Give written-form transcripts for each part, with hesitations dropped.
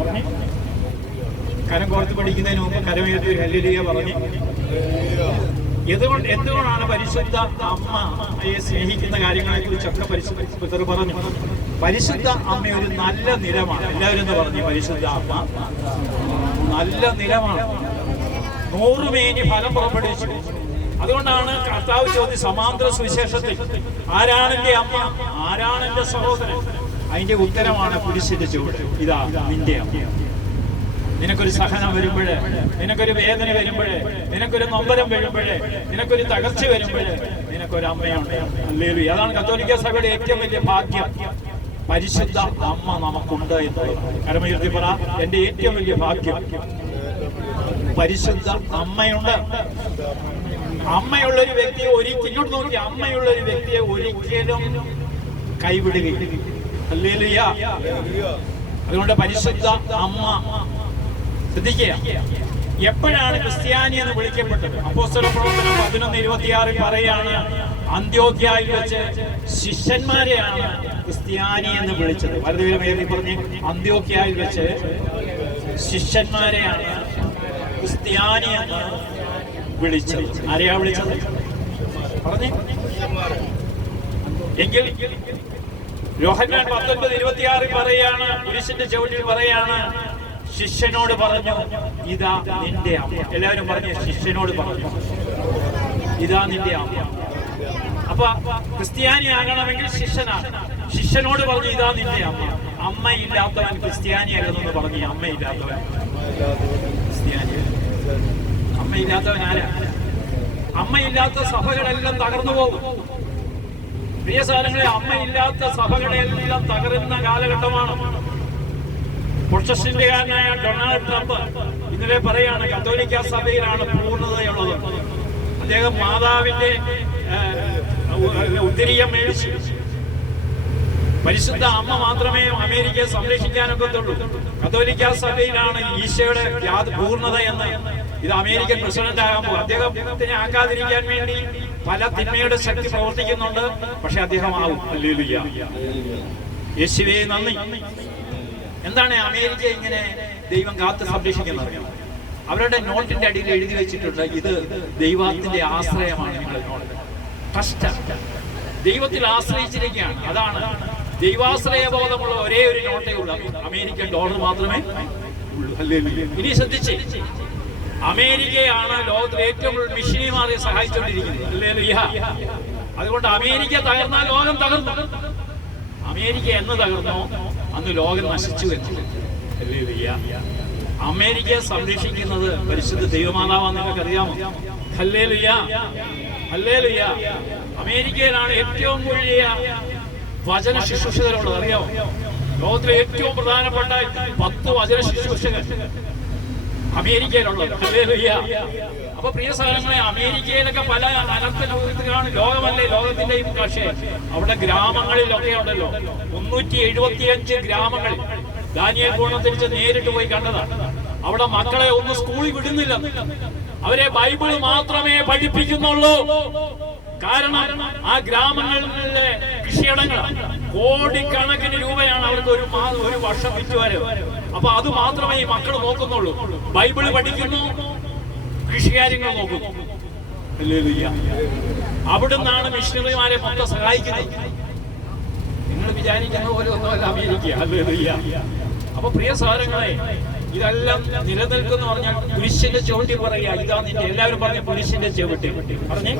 പറഞ്ഞ് കരം കോർത്ത് പഠിക്കുന്നതിന് മുമ്പ് കരമുയർത്തി ഹല്ലേലൂയ പറഞ്ഞ്. എന്തുകൊണ്ടാണ് പരിശുദ്ധ അമ്മയെ സ്നേഹിക്കുന്ന കാര്യങ്ങളെ കുറിച്ചൊക്കെ പരിശുദ്ധ പറഞ്ഞു. പരിശുദ്ധ അമ്മ ഒരു നല്ല നിലമാണ്. എല്ലാവരും എന്ന് പറഞ്ഞു, പരിശുദ്ധ അമ്മ നല്ല നിലമാണ്, 100 മേനി ഫലം പുറപ്പെടുവിച്ചു. അതുകൊണ്ടാണ് കർത്താവ് ചോദ്യം സമാന്തര സുവിശേഷത്തിൽ, ആരാണ് എന്റെ അമ്മ, ആരാണ് എന്റെ സഹോദരൻ? അതിന്റെ ഉത്തരമാണ് കുരിശിന്റെ ചുവട്. ഇതാ നിന്റെ അമ്മ. നിനക്കൊരു സഹനം വരുമ്പോഴേ, നിനക്കൊരു വേദന വരുമ്പോഴേ, നിനക്കൊരു നൊമ്പരം വരുമ്പോഴേ, നിനക്കൊരു തകർച്ച വരുമ്പോഴേ നിനക്കൊരു അമ്മയുണ്ട്. ഹല്ലേലൂയ. അതാണ് കത്തോലിക്ക സഭയുടെ ഏറ്റവും വലിയ ഭാഗ്യം. പരിശുദ്ധ അമ്മ നമുക്കുണ്ട് എന്നുള്ളതാണ്. കരമുയർത്തി പറ, എന്റെ ഏറ്റവും വലിയ ഭാഗ്യം പരിശുദ്ധ അമ്മയുണ്ട്. അമ്മയുള്ളൊരു വ്യക്തിയെ ഒരിക്കലും, ഇങ്ങോട്ട് നോക്കി, അമ്മയുള്ളൊരു വ്യക്തിയെ ഒരിക്കലും കൈവിടുകയില്ല. ഹല്ലേലൂയ. അതുകൊണ്ട് പരിശുദ്ധ അമ്മ ശ്രദ്ധിക്കുക. എപ്പോഴാണ് ക്രിസ്ത്യാനി എന്ന് വിളിക്കപ്പെട്ടത്? അപ്പോസ്തല പ്രവർത്തനം 11:26 പറയാണ്, അന്ത്യോക്യയിൽ വെച്ച് ശിഷ്യന്മാരെയാണ് ക്രിസ്ത്യാനി എന്ന് വിളിച്ചത്. വലതുപേരും പറഞ്ഞ്, അന്ത്യോക്യയിൽ വെച്ച് ശിഷ്യന്മാരെയാണ് ക്രിസ്ത്യാനി എന്ന് വിളിച്ചത്. ആരെയാ വിളിച്ചത് പറഞ്ഞേ? എങ്കിൽ യോഹന്നാൻ 19:26 പറയാണ്, കുരിശിന്റെ ചവിട്ടിൽ പറയാണ്, ശിഷ്യനോട് പറഞ്ഞു, ഇതാ നിന്റെ അമ്മ. എല്ലാവരും പറഞ്ഞു, ശിഷ്യനോട് പറഞ്ഞു, ഇതാ നിന്റെ അമ്മ. അപ്പൊ ക്രിസ്ത്യാനി ആകണമെങ്കിൽ ശിഷ്യനാണ്. ശിഷ്യനോട് പറഞ്ഞു, ഇതാ നിന്റെ അമ്മ. അമ്മയില്ലാത്തവൻ ക്രിസ്ത്യാനി അല്ലെന്ന് പറഞ്ഞു. അമ്മയില്ലാത്തവൻ ക്രിസ്ത്യാനി. അമ്മയില്ലാത്തവൻ ആരാ? അമ്മയില്ലാത്ത സഭകളെല്ലാം തകർന്നു പോകും. പ്രിയ സാധനങ്ങളെ, അമ്മയില്ലാത്ത സഭകളെല്ലാം തകരുന്ന കാലഘട്ടമാണ്. പൊട്ടസ്റ്റിന്റെകാരനായ ഡൊണാൾഡ് ട്രംപ് ഇന്നലെ പറയാണ്, കത്തോലിക്ക സഭയിലാണ് പൂർണ്ണതയുള്ളത്. അദ്ദേഹം മാതാവിന്റെ ഉദ്ധരിയം മേടിച്ചു. പരിശുദ്ധ അമ്മ മാത്രമേ അമേരിക്കയെ സംരക്ഷിക്കാനൊക്കത്തുള്ളൂ. കത്തോലിക്ക സഭയിലാണ് ഈശോയുടെ പൂർണ്ണത എന്ന് ഇത് അമേരിക്കൻ പ്രസിഡന്റ് ആകാൻ പോകും. അദ്ദേഹത്തിനെ ആക്കാതിരിക്കാൻ വേണ്ടി പല തിന്മയുടെ ശക്തി പ്രവർത്തിക്കുന്നുണ്ട്. പക്ഷെ അദ്ദേഹം ആവും. ഹല്ലേലൂയ. യേശുവേ നന്ദി. എന്താണ് അമേരിക്ക ഇങ്ങനെ ദൈവം കാത്ത് സംരക്ഷിക്കുന്നത് അറിയാം? അവരുടെ നോട്ടിന്റെ അടിയിൽ എഴുതി വെച്ചിട്ടുണ്ട്, ഇത് ദൈവത്തിന്റെ ആശ്രയമാണ്. നിങ്ങൾ ട്രസ്റ്റ്, ദൈവത്തിൽ ആശ്രയിച്ചിരിക്കുകയാണ്. അതാണ് ദൈവാശ്രയ ബോധമുള്ള ഒരേ ഒരു നോട്ടേ ഉള്ളൂ, അമേരിക്കൻ ഡോളർ മാത്രമേ ഉള്ളൂ. ഹല്ലേലൂയ. ഇനി ശ്രദ്ധിച്ചേ, അമേരിക്കയാണ് ലോകത്തിലെ ഏറ്റവും കൂടുതൽ മിഷനറിമാരെ സഹായിച്ചുകൊണ്ടിരിക്കുന്നത്. ഹല്ലേലൂയ. അതുകൊണ്ട് അമേരിക്ക തകർന്നാൽ ലോകം തകർന്നു. അമേരിക്ക എന്ന് തകർന്നോ അന്ന് ലോകം നശിച്ചു വെച്ചു. ഹല്ലേലൂയ. അമേരിക്കയെ സംരക്ഷിക്കുന്നത് പരിശുദ്ധ ദൈവമാതാവാന്ന് നിങ്ങൾക്ക് അറിയാമോ? ഹല്ലേലൂയ. ഹല്ലേലൂയ. അമേരിക്കയിലാണ് ഏറ്റവും വലിയ വചന ശുശ്രൂഷകരുള്ളത്. അറിയാമോ? ലോകത്തിലെ ഏറ്റവും പ്രധാനപ്പെട്ട 10 വചന ശുശ്രൂഷകർ അമേരിക്കയിലുള്ളത്. ഹല്ലേലൂയ. അപ്പൊ പ്രിയ സഹോദരങ്ങളെ, അമേരിക്കയിലൊക്കെ പല അനർത്ഥമാണ്. ലോകമല്ലേ, ലോകത്തിന്റെയും. പക്ഷേ അവിടെ ഗ്രാമങ്ങളിലൊക്കെ ഉണ്ടല്ലോ, 375 ഗ്രാമങ്ങളിൽ ദാനിയേൽ പൂർണ്ണത്തിരിച്ച് നേരിട്ട് പോയി കണ്ടതാണ്. അവിടെ മക്കളെ ഒന്നും സ്കൂളിൽ വിടുന്നില്ല. അവരെ ബൈബിൾ മാത്രമേ പഠിപ്പിക്കുന്നുള്ളൂ. കാരണം ആ ഗ്രാമങ്ങളിലെ കൃഷിയിടങ്ങളാണ്. കോടിക്കണക്കിന് രൂപയാണ് അവർക്ക് ഒരു വർഷം വിറ്റുവരവ്. അപ്പൊ അത് മാത്രമേ ഈ മക്കൾ നോക്കുന്നുള്ളൂ. ബൈബിള് പഠിക്കുന്നു, കൃഷികാര്യങ്ങൾ നോക്കുന്നു. അവിടുന്നാണ് മിഷണറിമാരെ മൊത്തം സഹായിക്കുന്നത്. നിങ്ങൾ വിചാരിക്കുന്ന പോലെ ഒന്നുമല്ല അമേരിക്ക. ഹല്ലേലൂയ. അപ്പൊ പ്രിയ സഹോദരങ്ങളെ, ഇതെല്ലാം നിലനിൽക്കുന്ന പറഞ്ഞാൽ കുരിശിന്റെ ചുവട്ടിൽ പറയുക, ഇതാ നിന്റെ. എല്ലാവരും പറഞ്ഞ കുരിശിന്റെ ചുവട്ടിൽ പറഞ്ഞേ,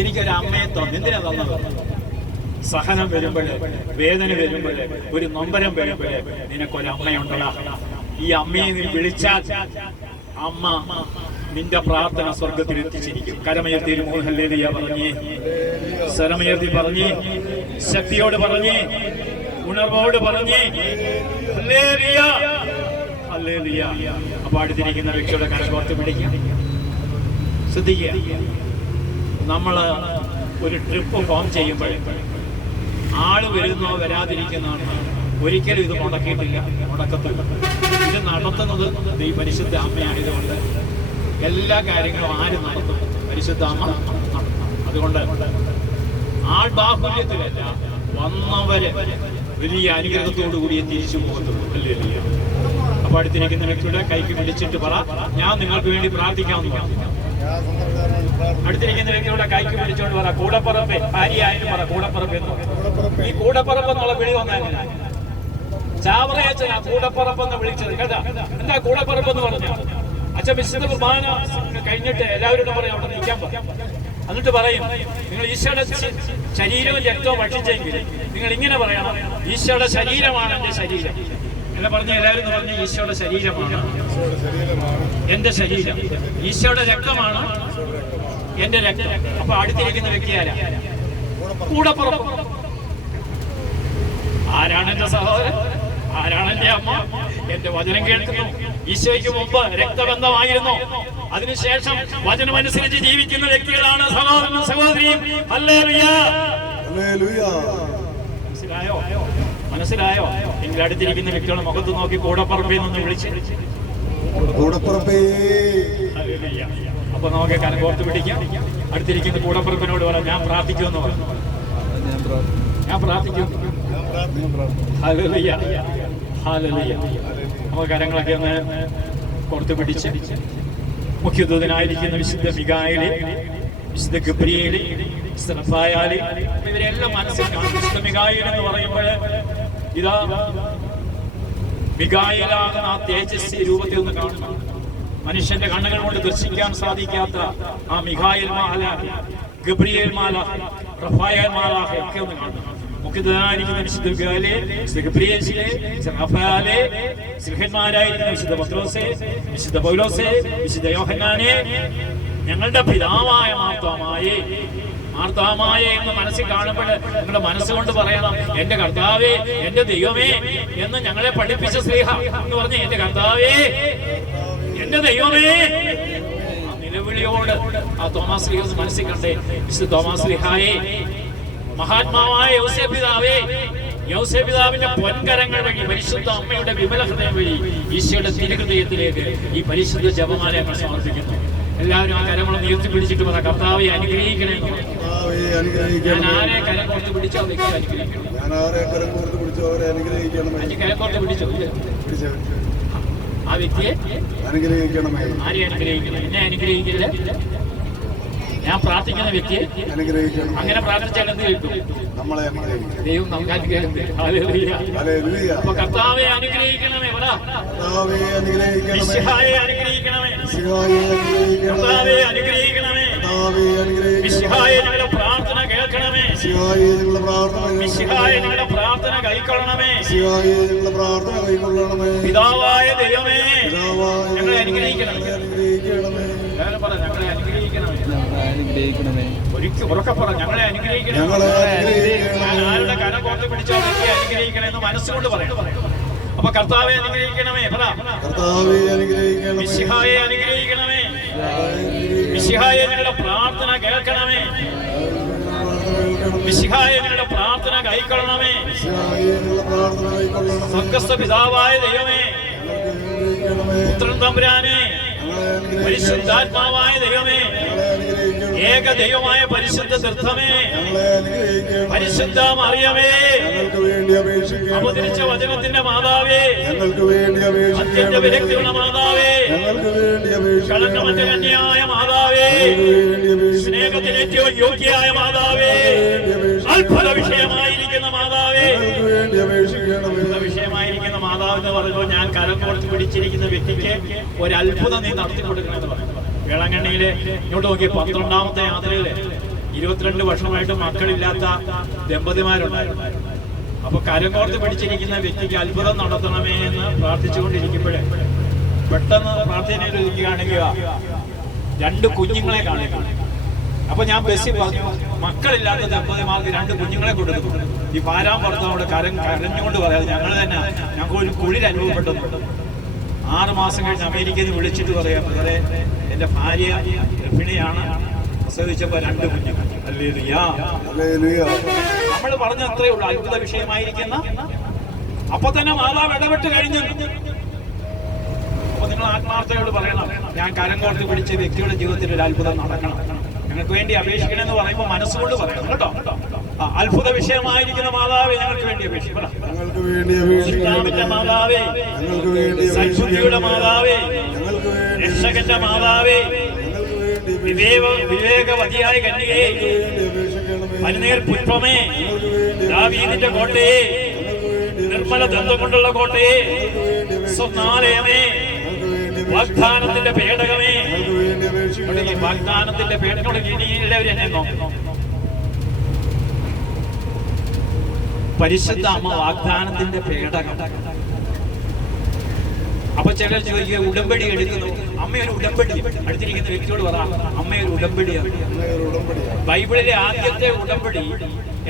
എനിക്കൊരു അമ്മയെ തന്നു. എന്തിനാ തന്നത്? സഹനം വരുമ്പോഴേ, വേദന വരുമ്പോഴേ, ഒരു നൊമ്പരം വരുമ്പോഴേ നിനക്കൊരമ്മയുണ്ടടാ. ഈ അമ്മയെ നീ വിളിച്ചാൽ അമ്മ നിന്റെ പ്രാർത്ഥന സ്വർഗത്തിൽ എത്തിച്ചിരിക്കും. കരമുയർത്തി ഹല്ലേലൂയ പറഞ്ഞേ, സ്വരമുയർത്തി പറഞ്ഞേ, ശക്തിയോട് പറഞ്ഞേ, ഉണർവോട് പറഞ്ഞേ, ഹല്ലേലൂയ. ഹല്ലേലൂയ. അപ്പൊ അടുത്തിരിക്കുന്ന വ്യക്തിയുടെ കരകോർത്ത് പിടിക്കുക. ശ്രദ്ധിക്കുക, നമ്മള് ഒരു ട്രിപ്പ് ഫോം ചെയ്യുമ്പോഴേ ആള് വരുന്നോ വരാതിരിക്കുന്നതാണ്. ഒരിക്കലും ഇത് മുടക്കിയിട്ടില്ല, മുടക്കത്തില്ല. ഇത് നടത്തുന്നത് ഈ പരിശുദ്ധ അമ്മയായതുകൊണ്ട് എല്ലാ കാര്യങ്ങളും ആര് നടത്തും? പരിശുദ്ധ അമ്മ നടത്തും. അതുകൊണ്ട് ആൾബാഹുല്യത്തിലല്ല, വന്നവരെ വലിയ അനുഗ്രഹത്തോടു കൂടിയേ തിരിച്ചു പോകത്തുള്ളൂ. ഹല്ലേലൂയ. അപ്പൊ അടുത്തിരിക്കുന്ന വ്യക്തിയുടെ കൈക്ക് പിടിച്ചിട്ട് പറ, ഞാൻ നിങ്ങൾക്ക് വേണ്ടി പ്രാർത്ഥിക്കാമെന്ന് പറഞ്ഞു. അടുത്തിരിക്കുന്ന വ്യക്തിയുടെ കൈക്ക് പിടിച്ചോണ്ട് പറ, കൂടപ്പറമ്പേ, ഭാര്യയായിട്ട് പറ കൂടപ്പറമ്പ് എന്ന്. ഈ കൂടപ്പറമ്പ് എന്നുള്ള വിളി വന്നങ്ങനെ ചാവറയച്ചൻ ആ കൂടപ്പറമ്പെന്ന് വിളിച്ചത് കേട്ടാ. എന്താ കൂടപ്പറമ്പ് എന്ന് പറഞ്ഞു? അച്ഛൻ വിശുദ്ധ കുർബാന കഴിഞ്ഞിട്ട് എല്ലാവരോടും പറയും അവിടെ നിൽക്കാൻ പറയും. എന്നിട്ട് പറയും, നിങ്ങൾ ഈശോയുടെ ശരീരവും രക്തവും ഭക്ഷിച്ചെങ്കിൽ നിങ്ങൾ ഇങ്ങനെ പറയണം, ഈശോയുടെ ശരീരമാണ് എന്റെ ശരീരം എന്ന് പറഞ്ഞ എല്ലാവരും പറഞ്ഞ ഈശോയുടെ ശരീരമാണ് എന്റെ ശരീരം, ഈശോയുടെ രക്തമാണ് എന്റെ രക്തം. അപ്പൊ അടുത്തിരിക്കുന്ന വ്യക്തി ആരാ? കൂടപ്പുറപ്പ്. ആരാണ് എന്റെ സഹോദരൻ? ആരാണ് എന്റെ അമ്മ? എന്റെ വചനം കേൾക്കുന്നു. ഈശോയ്ക്ക് മുമ്പ് രക്തബന്ധമായിരുന്നു, അതിനുശേഷം വചനമനുസരിച്ച് ജീവിക്കുന്ന വ്യക്തികളാണ് സഹോദരനും സഹോദരിയും. ഹല്ലേലൂയ. മനസ്സിലായോ? മനസ്സിലായോ? എങ്കിൽ അടുത്തിരിക്കുന്ന വ്യക്തികളുടെ മുഖത്ത് നോക്കി കൂടപ്പറമ്പേ എന്ന് വിളിച്ച് അപ്പൊ നമുക്ക് കരകോർത്ത് പിടിക്കാം. അടുത്തിരിക്കുന്ന കൂടപ്പറമ്പിനോട് പറയാം, ഞാൻ പ്രാർത്ഥിക്കുമെന്ന് പറഞ്ഞു. ഞാൻ പ്രാർത്ഥിക്കും. ഹല്ലേലൂയ. ഹല്ലേലൂയ. നമുക്ക് കരങ്ങളൊക്കെ ഒന്ന് കോർത്ത് പിടിച്ച് മുഖ്യദൂതനായിരിക്കുന്ന വിശുദ്ധ മിഖായേല്, വിശുദ്ധ ഗബ്രിയേല്, വിശുദ്ധ റഫായേല്, ഇവരെല്ലാം മനസ്സിൽ കാണും. വിശുദ്ധ മിഖായേൽ എന്ന് പറയുമ്പോൾ ഇതാ മിഖായേലാകുന്ന ആ തേജസ്വി രൂപത്തെ ഒന്ന് കാണുന്നു. മനുഷ്യന്റെ കണ്ണുകൾ കൊണ്ട് ദർശിക്കാൻ സാധിക്കാത്ത ആ മിഖായേൽ മാലാഖ, ഗബ്രിയേൽ മാലാഖ, റഫായേൽ മാലാഖ ഒക്കെ ഒന്ന് കാണുന്നു. മുഖ്യദൂതനായിരിക്കുന്ന വിശുദ്ധ മിഖായേല്, വിശുദ്ധ ഗബ്രിയേല്, വിശുദ്ധ റഫായേല്, ശ്രീഹന്മാരായിരിക്കുന്ന വിശുദ്ധ പത്രോസേ, വിശുദ്ധ പൗലോസേ, വിശുദ്ധ യോഹന്നാനെ, ഞങ്ങളുടെ പിതാവായ മാർത്താമായേ, മാർത്താമായേ എന്ന് മനസ്സിൽ കാണുമ്പോൾ നിങ്ങളുടെ മനസ്സുകൊണ്ട് പറയണം, എന്റെ കർത്താവേ, എന്റെ ദൈവമേ എന്ന് ഞങ്ങളെ പഠിപ്പിച്ച സ്ലീഹ എന്ന് പറഞ്ഞ്, എന്റെ കർത്താവേ, എന്റെ ദൈവമേ. ആ നിലവിളിയോട് ആ തോമാസ് സ്ലീഹ മനസ്സിൽ കണ്ടേ. വിശുദ്ധ തോമാസ് സ്ലീഹായേ, മഹാത്മാവായ യൗസേപ്പ് പിതാവേ, യൗസേപ്പ് പിതാവിന്റെ പൊൻകരങ്ങൾ വഴി, പരിശുദ്ധ അമ്മയുടെ വിമല ഹൃദയം വഴി ഈശോയുടെ തിരുഹൃദയത്തിലേക്ക് ഈ പരിശുദ്ധ ജപമാല ഞങ്ങൾ സമർപ്പിക്കുന്നു. എല്ലാവരും ആ കരങ്ങളും ഉയർത്തി പിടിച്ചിട്ട് പറ, കർത്താവെ അനുഗ്രഹിക്കണേ. ഞാൻ ആരെ കരം കോർത്ത് പിടിച്ചോ വ്യക്തി അനുഗ്രഹിക്കണം. കരം കോർത്ത് പിടിച്ചോ ആ വ്യക്തിയെ അനുഗ്രഹിക്കണം. ആരെ അനുഗ്രഹിക്കണം? എന്നെ അനുഗ്രഹിക്കില്ല. ഞാൻ പ്രാർത്ഥിക്കുന്ന വ്യക്തിയെ അനുഗ്രഹിക്കണം. അങ്ങനെ പ്രാർത്ഥിച്ചാൽ എന്ത് കിട്ടും? ദൈവം നമുക്ക് അനുഗ്രഹിക്കും. അപ്പൊ കർത്താവെ അനുഗ്രഹിക്കണമേ. മിശിഹായെ അനുഗ്രഹിക്കണമേ. കർത്താവെ അനുഗ്രഹിക്കണമേ. മിശിഹായെ ഞങ്ങളുടെ പ്രാർത്ഥന കേൾക്കണമേ. മിശിഹായെ ഞങ്ങളുടെ പ്രാർത്ഥന കൈക്കൊള്ളണമേ. പിതാവായ ദൈവമേ ഞങ്ങളെ അനുഗ്രഹിക്കണമേ. പറ, ഞങ്ങളെ അനുഗ്രഹിക്കണമേ. ഒരിക്കൽ ഉറക്കെ പറ, ഞങ്ങളെ അനുഗ്രഹിക്കണമേ. ഞാൻ ആരുടെ കരം കോർത്ത് പിടിച്ചോ വ്യക്തി അനുഗ്രഹിക്കണമെന്ന് മനസ്സുകൊണ്ട് പറയണം. അപ്പൊ കർത്താവെ അനുഗ്രഹിക്കണമേ. പറ, മിശിഹായെ അനുഗ്രഹിക്കണമേ. മിശിഹായെ ഞങ്ങളുടെ പ്രാർത്ഥന കേൾക്കണമേ. മിശിഹായെ ഞങ്ങളുടെ പ്രാർത്ഥന കൈക്കൊള്ളണമേ. സ്വർഗ്ഗസ്ഥ പിതാവായ ദൈവമേ, പുത്രൻ തമ്പുരാനെ, പരിശുദ്ധാത്മാവായ ദൈവമേ, ഏക ദൈവമായ പരിശുദ്ധ തീർത്ഥമേ, പരിശുദ്ധ മറിയമേ, അവതരിച്ച വചനത്തിന്റെ മാതാവേ, അത്യന്ത വിരക്തിയുള്ള മാതാവേ, കളങ്കമറ്റ കന്യയായ മാതാവേ, സ്നേഹത്തിന് ഏറ്റവും യോഗ്യയായ മാതാവേ, അത്ഭുത വിഷയമായിരിക്കുന്ന മാതാവേ, വിഷയമായിരിക്കുന്ന മാതാവ് എന്ന് പറയുമ്പോൾ ഞാൻ കരം കോർത്ത് പിടിച്ചിരിക്കുന്ന വ്യക്തിക്ക് ഒരു അത്ഭുതം നീ നടത്തി കൊടുക്കണമെന്ന് പറഞ്ഞു. വേളാങ്കണ്ണിയിലെ ഇങ്ങോട്ട് നോക്കി 12ാമത്തെ യാത്രയില് 22 വർഷമായിട്ട് മക്കളില്ലാത്ത ദമ്പതിമാരുണ്ടായിരുന്നു. അപ്പൊ കരം കോർത്ത് പിടിച്ചിരിക്കുന്ന വ്യക്തിക്ക് അത്ഭുതം നടത്തണമേ എന്ന് പ്രാർത്ഥിച്ചുകൊണ്ടിരിക്കുമ്പോഴേ പെട്ടെന്ന് പ്രാർത്ഥനയിൽ കാണുക 2 കുഞ്ഞുങ്ങളെ കാണുക. അപ്പൊ ഞാൻ ബസ്സിൽ പറഞ്ഞു, മക്കളില്ലാത്ത ദമ്പതിമാർക്ക് 2 കുഞ്ഞുങ്ങളെ കൊടുക്കുന്നു. ഈ പാരാൻ പുറത്തോട് കരഞ്ഞുകൊണ്ട് പറയാതെ ഞങ്ങൾ തന്നെ ഞങ്ങൾക്ക് ഒരു കുളിർ അനുഭവപ്പെട്ടു. 6 മാസം കഴിഞ്ഞ് അമേരിക്കയിൽ നിന്ന് വിളിച്ചിട്ട് പറയാം, വളരെ എന്റെ ഭാര്യ ഗർഭിണിയാണ്, പ്രസവിച്ചപ്പോ 2 കുഞ്ഞുങ്ങൾ. നമ്മൾ പറഞ്ഞ അത്രേ ഉള്ളൂ, അത്ഭുത വിഷയമായിരിക്കുന്ന. അപ്പൊ തന്നെ മാതാവ് ഇടപെട്ട് കഴിഞ്ഞു. അപ്പൊ നിങ്ങൾ ആത്മാർത്ഥയോട് പറയണം, ഞാൻ കരം കോർത്ത് പിടിച്ച വ്യക്തിയുടെ ജീവിതത്തിൽ ഒരു അത്ഭുതം നടക്കണം. ഞങ്ങൾക്ക് വേണ്ടി അപേക്ഷിക്കണമെന്ന് പറയുമ്പോൾ മനസ്സുകൊണ്ട് പറയണം കേട്ടോ. അത്ഭുത വിഷയമായിരിക്കുന്ന മാതാവേ, ഞങ്ങൾക്ക് വേണ്ടി അപേക്ഷിക്കണം. മാതാവേ, സൽബുദ്ധിയുടെ മാതാവേ, രക്ഷകന്റെ മാതാവേ, വിവേകവതിയായ കന്യകേ, പനിനീർ പുഷ്പമേ, ദാവീദിന്റെ കോട്ടയെ, നിർമ്മല ദന്തം കൊണ്ടുള്ള കോട്ടയെ, സ്വർണ്ണാലയമേ, വാഗ്ദാനത്തിന്റെ പേടകമേ. ഈ വാഗ്ദാനത്തിന്റെ പേടകം എല്ലാവരും എന്നെ നോക്കണം. പരിശുദ്ധ അമ്മ വാഗ്ദാനത്തിന്റെ പേടകം. അപ്പൊ ചിലർ ചോദിക്കുക, ഉടമ്പടി എടുക്കുന്നു. അമ്മയൊരു ഉടമ്പടി. അടുത്തിരിക്കുന്ന വ്യക്തിയോട് പറ, അമ്മയൊരു ഉടമ്പടിയാണ്. ബൈബിളിലെ ആദ്യത്തെ ഉടമ്പടി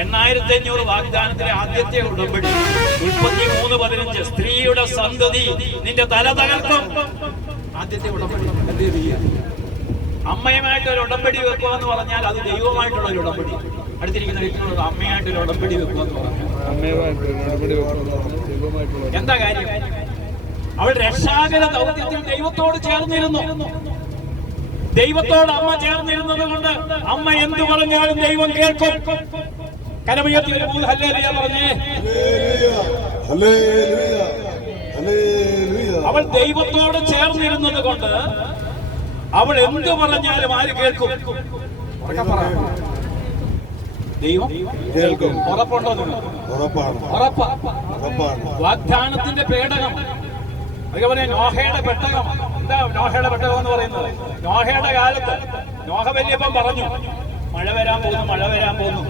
8500 വാഗ്ദാനത്തിലെ ആദ്യത്തെ ഉടമ്പടി 33:15 സ്ത്രീയുടെ സന്തതി നിന്റെ തല തകർക്കും. ആദ്യത്തെ ഉടമ്പടി. അമ്മയുമായിട്ട് ഒരു ഉടമ്പടി വെക്കുക എന്ന് പറഞ്ഞാൽ അത് ദൈവമായിട്ടുള്ള ഒരു ഉടമ്പടി. അടുത്തിരിക്കുന്ന വ്യക്തികളോട് അമ്മയായിട്ടൊരു ഉടമ്പടി വെക്കുക എന്ന് പറഞ്ഞാൽ എന്താ കാര്യം? അവൾ രക്ഷാകര ദൗത്യത്തിൽ ദൈവത്തോട് ചേർന്നിരുന്നു. ദൈവത്തോട് അമ്മ ചേർന്നിരുന്നത് കൊണ്ട് അമ്മ എന്ത് പറഞ്ഞാലും ദൈവം കേൾക്കും. കരമുയർത്തി ഹല്ലേലൂയ പറഞ്ഞേ. അവൾ ദൈവത്തോട് ചേർന്നിരുന്നത് കൊണ്ട് അവൾ എന്ത് പറഞ്ഞാലും ആര് കേൾക്കും? ദൈവം കേൾക്കും. ഉറപ്പുണ്ടോ? ഉറപ്പാണ്. വാഗ്ദാനത്തിന്റെ പേടകം. അതുപോലെ നോഹയുടെ പെട്ടകം. എന്താ നോഹയുടെ പെട്ടകം എന്ന് പറയുന്നത്? നോഹയുടെ കാലത്ത് നോഹ വലിയപ്പം പറഞ്ഞു, മഴ വരാൻ പോകുന്നു, മഴ വരാൻ പോകുന്നു,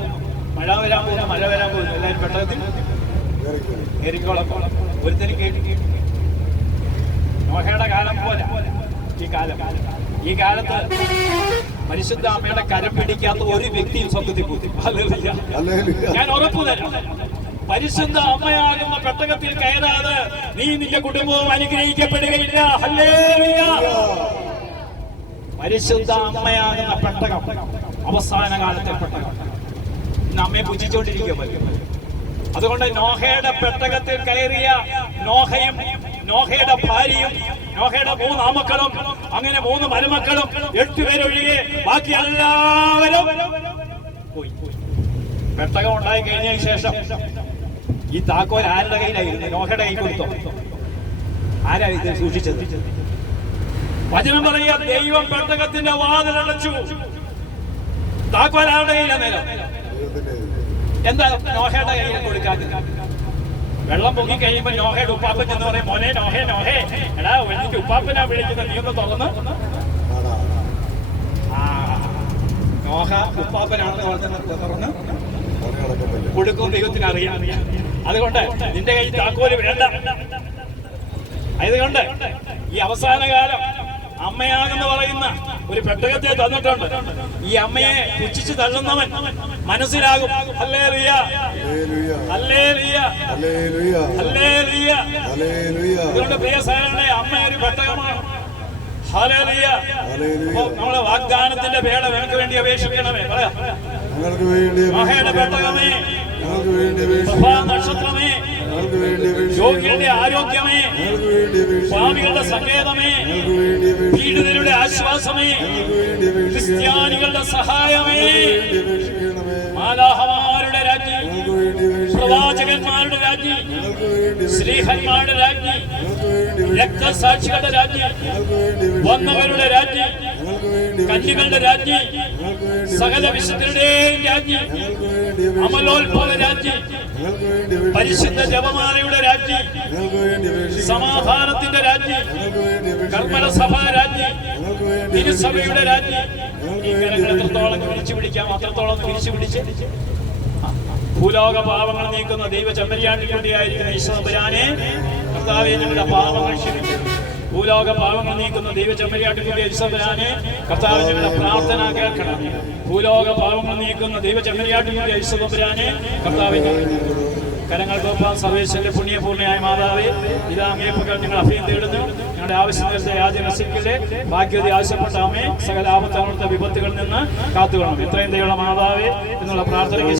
മഴ വരാൻ പോകുന്നു, മഴ വരാൻ പോകുന്നു. എല്ലാവരും പെട്ടകത്തിൽ കേറിക്കോളം. ഒരുത്തരും കേട്ടി. നോഹയുടെ കാലം പോലെ ഈ കാലത്ത് പരിശുദ്ധ അമ്മയുടെ കരം പിടിക്കാത്ത ഒരു വ്യക്തിയും സ്വർഗ്ഗത്തിൽ പോകും. ഞാൻ ഉറപ്പു തരാം, പരിശുദ്ധ അമ്മയാകുന്ന പെട്ടകത്തിൽ കയറാതെ നീ നിന്റെ കുടുംബവും അനുഗ്രഹിക്കപ്പെടുകയില്ല. ഹല്ലേലൂയ. പരിശുദ്ധ അമ്മയാകുന്ന പെട്ടകം അവസാന കാലത്തെ പെട്ടകം. ഇന്ന് അമ്മയെ പൂജിച്ചുകൊണ്ടിരിക്കുക. അതുകൊണ്ട് നോഹയുടെ പെട്ടകത്തിൽ കയറിയ നോഹയും നോഹയുടെ ഭാര്യയും നോഹയുടെ 3 ആമക്കളും അങ്ങനെ 3 മരുമക്കളും 8 പേരൊഴികെ ബാക്കി എല്ലാവരും പോയി. പെട്ടകം ഉണ്ടായി കഴിഞ്ഞതിന് ശേഷം ഈ താക്കോൽ ആരുടെ കയ്യിലായിരുന്നു? നോഹയുടെ കൈ കൊടുത്തോ? ആരാ ഇത് സൂക്ഷിച്ചത്? വചനം പറയുക, ദൈവം പെട്ടകത്തിന്റെ വാതിലടച്ചു. താക്കോൽ ആരുടെ കയ്യിലാ? നേരം എന്താ നോഹയുടെ കയ്യിൽ കൊടുക്കാതെ? വെള്ളം പൊങ്ങി കഴിയുമ്പോ നോഹയുടെ ഉപ്പാപ്പൻ എന്ന് പറയും, മോനെ നോഹേ നോഹേ, എടാ എനിക്ക് ഉപ്പാപ്പനാ വിളിക്കുന്നത്, നീ ഒന്ന് തുറന്ന്. നോഹ ഉപ്പാപ്പനാണെന്ന് പറഞ്ഞ് തുറന്ന് കൊടുക്കും. ദൈവത്തിന് അറിയാം. അതുകൊണ്ട് നിന്റെ കയ്യിൽ താക്കോല് വേണ്ട. അതുകൊണ്ട് ഈ അവസാന കാലം അമ്മയാണെന്ന് പറയുന്ന ഒരു പെട്ടകത്തെ തന്നിട്ടുണ്ട്. ഈ അമ്മയെ പുച്ഛിച്ച് തള്ളുന്നവൻ മനസ്സിലാകും. Hallelujah, hallelujah, hallelujah. അതുകൊണ്ട് പ്രിയ സഹോദരനെ, അമ്മ ഒരു പെട്ടകമാണ്. ഹല്ലേലൂയ. നമ്മളെ വാഗ്ദാനത്തിന്റെ പേട ഞങ്ങൾക്ക് വേണ്ടി അപേക്ഷിക്കണമേ. പറയാം, നോഹയുടെ പെട്ടകമേ, നക്ഷത്രമേ, രോഗികളുടെ ആരോഗ്യമേ, പാപികളുടെ സങ്കേതമേ, പീഡിതരുടെ ആശ്വാസമേ, ക്രിസ്ത്യാനികളുടെ സഹായമേ, മാലാഹമാരുടെ രാജ്ഞി, പ്രവാചകന്മാരുടെ രാജ്ഞി, ശ്രീഹന്മാരുടെ രാജ്ഞി, രക്തസാക്ഷികളുടെ രാജ്ഞി, വന്നവരുടെ രാജ്ഞി, കന്യകളുടെ രാജ്ഞി, സകല വിശുദ്ധരുടെയും രാജ്ഞി, അമലോത്ഭവ രാജ്ഞി, പരിശുദ്ധ ജപമാലയുടെ രാജ്ഞി, സമാധാനത്തിന്റെ രാജ്ഞി, കർമ്മലസഭാ രാജ്ഞി, തിരുസഭയുടെ രാജ്ഞി. ഇങ്ങനെ എത്രത്തോളം തിരിച്ചു പിടിക്കാം അത്രത്തോളം തിരിച്ചു പിടിച്ച് ഭൂലോക പാപങ്ങൾ നീക്കുന്ന ദൈവ ചെമ്മരിയാട്ടിൽ വേണ്ടിയായിരിക്കുന്ന ഈശ്വരനെ കർത്താവേ, ഞങ്ങളുടെ പാപങ്ങൾ ക്ഷമിക്കും. ഭൂലോക പാപങ്ങൾ നീക്കുന്ന ദൈവ ചെമ്മരിയാട്ടിൽ വേണ്ടി ഈശ്വരനെ കർത്താവേ, ഞങ്ങളുടെ പ്രാർത്ഥന കേൾക്കണം. ഭൂലോക പാപങ്ങൾ നീക്കുന്ന ദൈവ ചെമ്മരിയാട്ടിൽ വേണ്ടി ഈശ്വരനെ കർത്താവേ, കരങ്ങൾ തോപ്പാൻ സർവേശ്വരന്റെ പുണ്യപൂർണ്ണയായ മാതാവേ, ഇതാ അങ്ങേപ്പുകൾ നിങ്ങൾ അഭയം തേടുന്നു. ഞങ്ങളുടെ ആവശ്യങ്ങളുടെ യാചന നശിക്കല്ലേ. ഭാഗ്യവതി ആവശ്യപ്പെട്ട അമ്മേ, സകല ആപത്താമത്തെ വിപത്തുകളിൽ നിന്ന് കാത്തുകൊള്ളണം. എത്രയും ദയുള്ള മാതാവേ എന്നുള്ള പ്രാർത്ഥനയ്ക്ക്